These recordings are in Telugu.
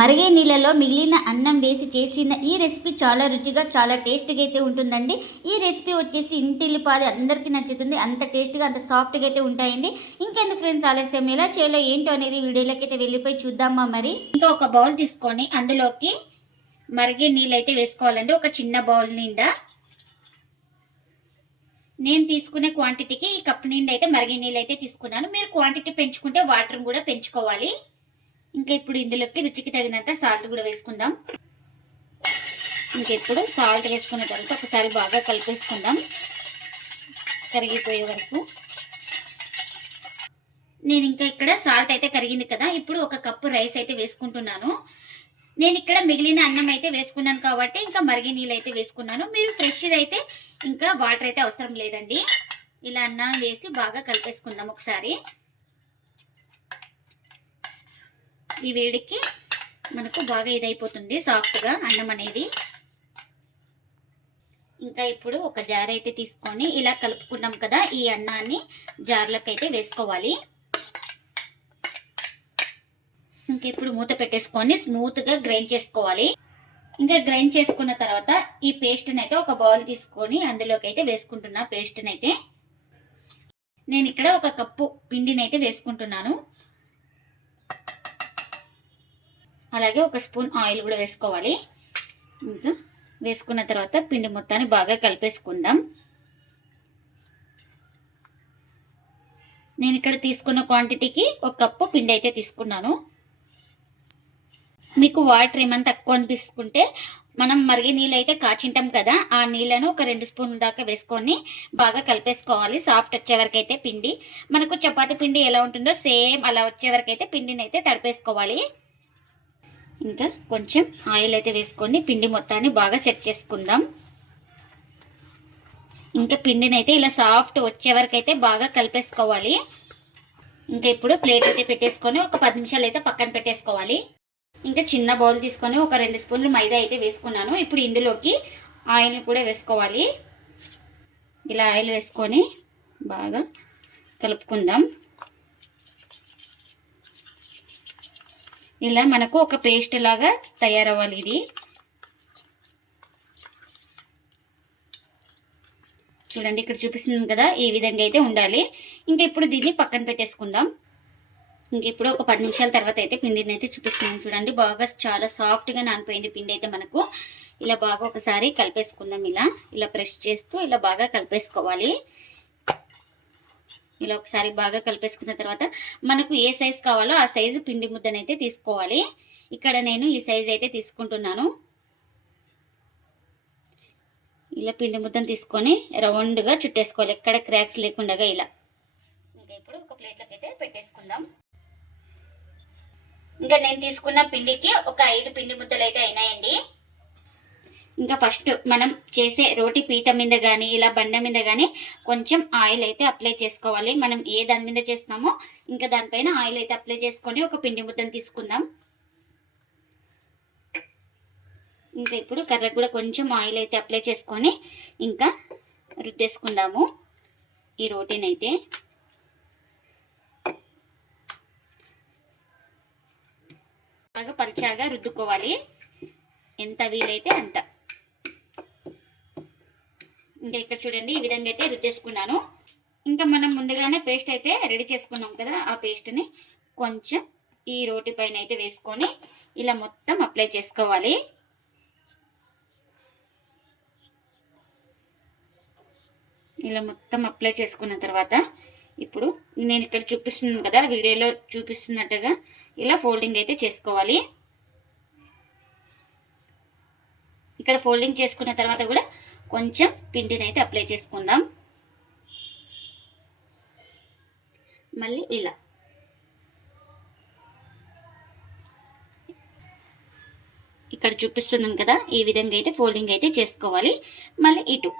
మరిగే నీళ్ళలో మిగిలిన అన్నం వేసి చేసిన ఈ రెసిపీ చాలా రుచిగా చాలా టేస్ట్గా అయితే ఉంటుందండి. ఈ రెసిపీ వచ్చేసి ఇంటిల్లిపాది అందరికీ నచ్చుతుంది. అంత టేస్ట్గా అంత సాఫ్ట్గా అయితే ఉంటాయండి. ఇంకెందుకు ఫ్రెండ్స్ ఆలస్యం, ఎలా చేయాలో ఏంటో అనేది వీడియోలోకి అయితే వెళ్ళిపోయి చూద్దామా. మరి ఇంకా ఒక బౌల్ తీసుకొని అందులోకి మరిగే నీళ్ళు అయితే వేసుకోవాలండి. ఒక చిన్న బౌల్ నిండా, నేను తీసుకునే క్వాంటిటీకి ఈ కప్పు నిండా అయితే మరిగే నీళ్ళు అయితే తీసుకున్నాను. మీరు క్వాంటిటీ పెంచుకుంటే వాటర్ కూడా పెంచుకోవాలి. ఇంకా ఇప్పుడు ఇందులోకి రుచికి తగినంత సాల్ట్ కూడా వేసుకుందాం. ఇప్పుడు సాల్ట్ వేసుకున్న తర్వాత ఒకసారి బాగా కలిపేసుకుందాం కరిగిపోయే వరకు. నేను ఇంకా ఇక్కడ సాల్ట్ అయితే కరిగింది కదా, ఇప్పుడు ఒక కప్పు రైస్ అయితే వేసుకుంటున్నాను. నేను ఇక్కడ మిగిలిన అన్నం అయితే వేసుకున్నాను కాబట్టి ఇంకా మరిగే నీళ్ళు అయితే వేసుకున్నాను. మీరు ఫ్రెష్ అయితే ఇంకా వాటర్ అయితే అవసరం లేదండి. ఇలా అన్నం వేసి బాగా కలిపేసుకుందాం ఒకసారి. ఈ వేడికి మనకు బాగా ఇదైపోతుంది సాఫ్ట్గా అన్నం అనేది. ఇంకా ఇప్పుడు ఒక జార్ అయితే తీసుకొని ఇలా కలుపుకున్నాం కదా, ఈ అన్నాన్ని జార్లోకి అయితే వేసుకోవాలి. ఇంకా ఇప్పుడు మూత పెట్టేసుకొని స్మూత్గా గ్రైండ్ చేసుకోవాలి. ఇంకా గ్రైండ్ చేసుకున్న తర్వాత ఈ పేస్ట్ని అయితే ఒక బౌల్ తీసుకొని అందులోకి అయితే వేసుకుంటున్నా. పేస్ట్ని అయితే నేను ఇక్కడ ఒక కప్పు పిండిని అయితే వేసుకుంటున్నాను. అలాగే ఒక స్పూన్ ఆయిల్ కూడా వేసుకోవాలి. ఇంకా వేసుకున్న తర్వాత పిండి మొత్తాన్ని బాగా కలిపేసుకుందాం. నేను ఇక్కడ తీసుకున్న క్వాంటిటీకి ఒక కప్పు పిండి అయితే తీసుకున్నాను. మీకు వాటర్ ఏమైనా తక్కువ అనిపిస్తుంటే మనం మరిగే నీళ్ళు అయితే కాచింటాం కదా, ఆ నీళ్ళను ఒక 2 స్పూన్ల దాకా వేసుకొని బాగా కలిపేసుకోవాలి. సాఫ్ట్ వచ్చే వరకు అయితే పిండి, మనకు చపాతీ పిండి ఎలా ఉంటుందో సేమ్ అలా వచ్చే వరకు అయితే పిండిని అయితే తడిపేసుకోవాలి. ఇంకా కొంచెం ఆయిల్ అయితే వేసుకొని పిండి మొత్తాన్ని బాగా సెట్ చేసుకుందాం. ఇంకా పిండిని అయితే ఇలా సాఫ్ట్ వచ్చే వరకు అయితే బాగా కలిపేసుకోవాలి. ఇంకా ఇప్పుడు ప్లేట్ అయితే పెట్టేసుకొని ఒక 10 నిమిషాలు అయితే పక్కన పెట్టేసుకోవాలి. ఇంకా చిన్న బౌల్ తీసుకొని ఒక 2 స్పూన్లు మైదా అయితే వేసుకున్నాను. ఇప్పుడు ఇందులోకి ఆయిల్ కూడా వేసుకోవాలి. ఇలా ఆయిల్ వేసుకొని బాగా కలుపుకుందాం. ఇలా మనకు ఒక పేస్ట్ లాగా తయారవ్వాలి. ఇది చూడండి, ఇక్కడ చూపిస్తున్నాం కదా, ఈ విధంగా అయితే ఉండాలి. ఇంకా ఇప్పుడు దీన్ని పక్కన పెట్టేసుకుందాం. ఇంక ఇప్పుడు ఒక 10 నిమిషాల తర్వాత అయితే పిండిని అయితే చూపిస్తున్నాం. చూడండి, బాగా చాలా సాఫ్ట్గా నానిపోయింది పిండి అయితే మనకు. ఇలా బాగా ఒకసారి కలిపేసుకుందాం. ఇలా ప్రెస్ చేస్తూ ఇలా బాగా కలిపేసుకోవాలి. ఇలా ఒకసారి బాగా కలిపేసుకున్న తర్వాత మనకు ఏ సైజు కావాలో ఆ సైజు పిండి ముద్దనైతే తీసుకోవాలి. ఇక్కడ నేను ఈ సైజు అయితే తీసుకుంటున్నాను. ఇలా పిండి ముద్దను తీసుకొని రౌండ్గా చుట్టేసుకోవాలి, ఎక్కడ క్రాక్స్ లేకుండా ఇలా. ఇంకా ఇప్పుడు ఒక ప్లేట్లోకి అయితే పెట్టేసుకుందాం. ఇంకా నేను తీసుకున్న పిండికి ఒక 5 పిండి ముద్దలు అయితే అయినాయండి. ఇంకా ఫస్ట్ మనం చేసే రోటి పీట మీద కానీ ఇలా బండ మీద కానీ కొంచెం ఆయిల్ అయితే అప్లై చేసుకోవాలి. మనం ఏ దాని మీద చేస్తామో ఇంకా దానిపైన ఆయిల్ అయితే అప్లై చేసుకొని ఒక పిండి ముద్దను తీసుకుందాం. ఇంకా ఇప్పుడు కర్రకు కూడా కొంచెం ఆయిల్ అయితే అప్లై చేసుకొని ఇంకా రుద్దేసుకుందాము ఈ రోటీని అయితే. బాగా పల్చాగా రుద్దుకోవాలి, ఎంత వీలైతే అంత. ఇంకా ఇక్కడ చూడండి, ఈ విధంగా అయితే రుద్దేసుకున్నాను. ఇంకా మనం ముందుగానే పేస్ట్ అయితే రెడీ చేసుకున్నాం కదా, ఆ పేస్ట్ని కొంచెం ఈ రోటి పైన అయితే వేసుకొని ఇలా మొత్తం అప్లై చేసుకోవాలి. ఇలా మొత్తం అప్లై చేసుకున్న తర్వాత ఇప్పుడు నేను ఇక్కడ చూపిస్తున్నాను కదా, వీడియోలో చూపిస్తున్నట్టుగా ఇలా ఫోల్డింగ్ అయితే చేసుకోవాలి. ఇక్కడ ఫోల్డింగ్ చేసుకున్న తర్వాత కూడా కొంచెం పిండిని అయితే అప్లై చేసుకుందాం. మళ్ళీ ఇలా ఇక్కడ చూపిస్తున్నాం కదా, ఈ విధంగా అయితే ఫోల్డింగ్ అయితే చేసుకోవాలి. మళ్ళీ ఇటు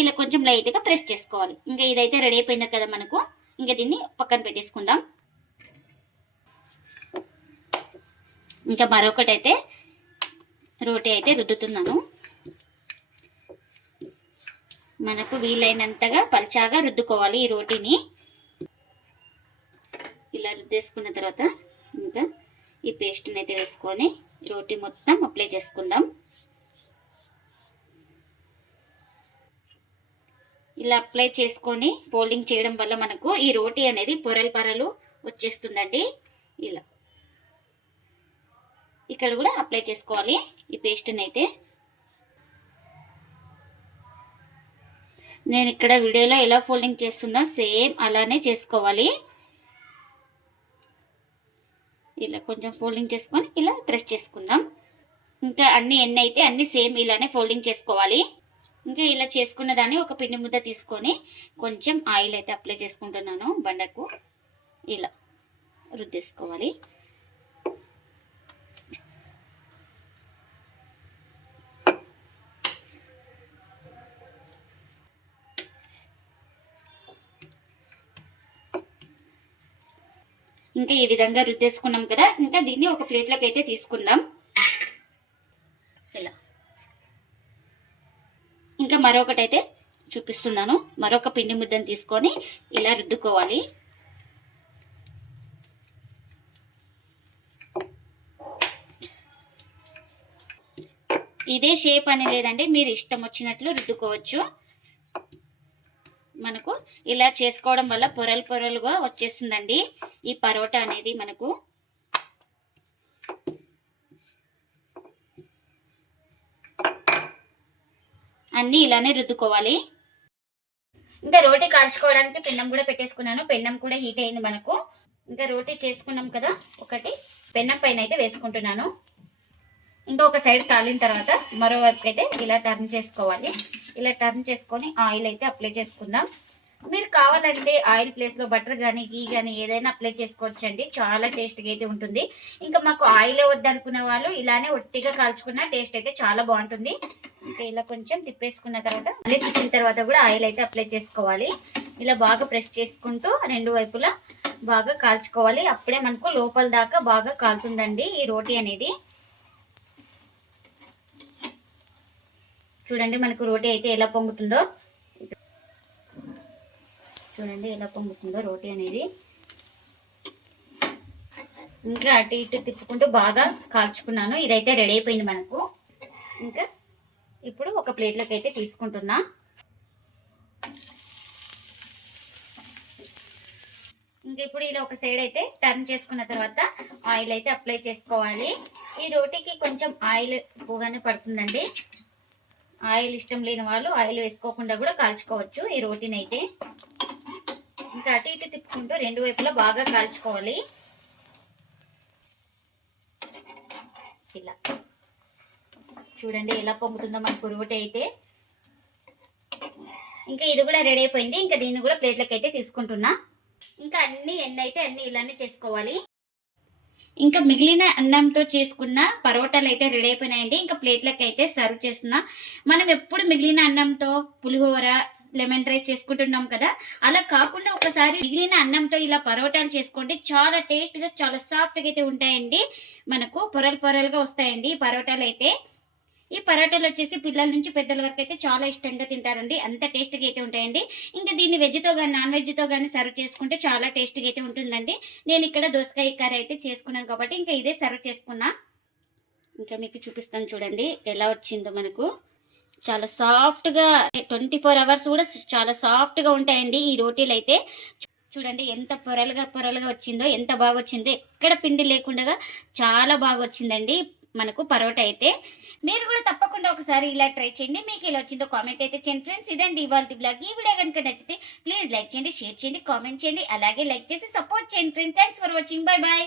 ఇలా కొంచెం లైట్గా ప్రెస్ చేసుకోవాలి. ఇంకా ఇదైతే రెడీ అయిపోయింది కదా మనకు. ఇంకా దీన్ని పక్కన పెట్టేసుకుందాం. ఇంకా మరొకటి అయితే రోటీ అయితే రుద్దుతున్నాను. మనకు వీలైనంతగా పల్చాగా రుద్దుకోవాలి ఈ రోటీని. ఇలా రుద్దేసుకున్న తర్వాత ఇంకా ఈ పేస్ట్ని అయితే వేసుకొని రోటీ మొత్తం అప్లై చేసుకుందాం. ఇలా అప్లై చేసుకొని ఫోల్డింగ్ చేయడం వల్ల మనకు ఈ రోటీ అనేది పొరలు వచ్చేస్తుందండి. ఇలా ఇక్కడ కూడా అప్లై చేసుకోవాలి ఈ పేస్ట్ని అయితే. నేను ఇక్కడ వీడియోలో ఎలా ఫోల్డింగ్ చేస్తున్నా సేమ్ అలానే చేసుకోవాలి. ఇలా కొంచెం ఫోల్డింగ్ చేసుకొని ఇలా ప్రెస్ చేసుకుందాం. ఇంకా ఎన్ని అయితే అన్ని సేమ్ ఇలానే ఫోల్డింగ్ చేసుకోవాలి. ఇంకా ఇలా చేసుకున్న దాన్ని ఒక పిండి ముద్ద తీసుకొని కొంచెం ఆయిల్ అయితే అప్లై చేసుకుంటున్నాను బండకు. ఇలా రుద్దేసుకోవాలి. ఇంకా ఈ విధంగా రుద్దేసుకున్నాం కదా, ఇంకా దీన్ని ఒక ప్లేట్లోకి అయితే తీసుకుందాం. ఇలా ఇంకా మరొకటి అయితే చూపిస్తున్నాను. మరొక పిండి ముద్దను తీసుకొని ఇలా రుద్దుకోవాలి. ఇదే షేప్ అని లేదండి, మీరు ఇష్టం వచ్చినట్లు రుద్దుకోవచ్చు. మనకు ఇలా చేసుకోవడం వల్ల పొరలుగా వచ్చేస్తుందండి ఈ పరోటా అనేది. మనకు అన్నీ ఇలానే రుద్దుకోవాలి. ఇంకా రోటీ కాల్చుకోవడానికి పెన్నం కూడా పెట్టేసుకున్నాను. పెన్నం కూడా హీట్ అయింది మనకు. ఇంకా రోటీ చేసుకున్నాం కదా, ఒకటి పెన్నం పైన అయితే వేసుకుంటున్నాను. ఇంకా ఒక సైడ్ కాలిన తర్వాత మరోవైపు అయితే ఇలా టర్న్ చేసుకోవాలి. ఇలా టర్న్ చేసుకొని ఆయిల్ అయితే అప్లై చేసుకుందాం. మీరు కావాలంటే ఆయిల్ ప్లేస్లో బటర్ కానీ గీ కానీ ఏదైనా అప్లై చేసుకోవచ్చండి. చాలా టేస్ట్గా అయితే ఉంటుంది. ఇంకా మాకు ఆయిలే వద్దనుకునే వాళ్ళు ఇలానే ఒట్టిగా కాల్చుకున్న టేస్ట్ అయితే చాలా బాగుంటుంది. ఇంకా ఇలా కొంచెం తిప్పేసుకున్న తర్వాత మళ్ళీ తిప్పిన తర్వాత కూడా ఆయిల్ అయితే అప్లై చేసుకోవాలి. ఇలా బాగా ప్రెస్ చేసుకుంటూ రెండు వైపులా బాగా కాల్చుకోవాలి. అప్పుడే మనకు లోపల దాకా బాగా కాలుతుందండి ఈ రోటీ అనేది. చూడండి మనకు రోటీ అయితే ఎలా పొంగుతుందో. చూడండి ఎలా పొంగుతుందో రోటీ అనేది. ఇంకా అటు ఇటు తిప్పుకుంటూ బాగా కాల్చుకున్నాను. ఇదైతే రెడీ అయిపోయింది మనకు. ఇంకా ఇప్పుడు ఒక ప్లేట్లోకి అయితే తీసుకుంటున్నా. ఇంకా ఇప్పుడు ఇలా ఒక సైడ్ అయితే టర్న్ చేసుకున్న తర్వాత ఆయిల్ అయితే అప్లై చేసుకోవాలి. ఈ రోటీకి కొంచెం ఆయిల్ ఎక్కువగానే పడుతుందండి. ఆయిల్ ఇష్టం లేని వాళ్ళు ఆయిల్ వేసుకోకుండా కూడా కాల్చుకోవచ్చు ఈ రోటీని అయితే. ఇంకా అటు ఇటు తిప్పుకుంటూ రెండు వైపులా బాగా కాల్చుకోవాలి. ఇలా చూడండి ఎలా పొంగుతుందో మనకు రోటీ అయితే. ఇంకా ఇది కూడా రెడీ అయిపోయింది. ఇంకా దీన్ని కూడా ప్లేట్లోకి అయితే తీసుకుంటున్నా. ఇంకా ఎన్ని అయితే అన్ని ఇలానే చేసుకోవాలి. ఇంకా మిగిలిన అన్నంతో చేసుకున్న పరోటాలు అయితే రెడీ అయిపోయినాయండి. ఇంకా ప్లేట్లకి అయితే సర్వ్ చేస్తున్నా. మనం ఎప్పుడు మిగిలిన అన్నంతో పులిహోర లెమన్ రైస్ చేసుకుంటున్నాం కదా, అలా కాకుండా ఒకసారి మిగిలిన అన్నంతో ఇలా పరోటాలు చేసుకోండి. చాలా టేస్ట్గా చాలా సాఫ్ట్గా అయితే ఉంటాయండి. మనకు పొరలుగా వస్తాయండి ఈ పరోటాలు అయితే. ఈ పరోటాలు వచ్చేసి పిల్లల నుంచి పెద్దల వరకు అయితే చాలా ఇష్టంగా తింటారండి. అంత టేస్ట్గా అయితే ఉంటాయండి. ఇంకా దీన్ని వెజ్తో కానీ నాన్ వెజ్తో కానీ సర్వ్ చేసుకుంటే చాలా టేస్ట్గా అయితే ఉంటుందండి. నేను ఇక్కడ దోసకాయ కర్రీ అయితే చేసుకున్నాను కాబట్టి ఇంకా ఇదే సర్వ్ చేసుకున్నా. ఇంకా మీకు చూపిస్తాను చూడండి ఎలా వచ్చిందో. మనకు చాలా సాఫ్ట్గా 24 hours కూడా చాలా సాఫ్ట్గా ఉంటాయండి ఈ రోటీలు అయితే. చూడండి ఎంత పొరలుగా వచ్చిందో, ఎంత బాగా వచ్చిందో. ఎక్కడ పిండి లేకుండా చాలా బాగా వచ్చిందండి మనకు పరోటా అయితే. మీరు కూడా తప్పకుండా ఒకసారి ఇలా ట్రై చేయండి. మీకు ఇలా వచ్చిందో కామెంట్ అయితే చేయండి ఫ్రెండ్స్. ఇదండి ఇవాళ బ్లాగ్. ఈ వీడియో కనుక నచ్చితే ప్లీజ్ లైక్ చేయండి, షేర్ చేయండి, కామెంట్ చేయండి. అలాగే లైక్ చేసి సపోర్ట్ చేయండి friends. Thanks for watching. Bye bye.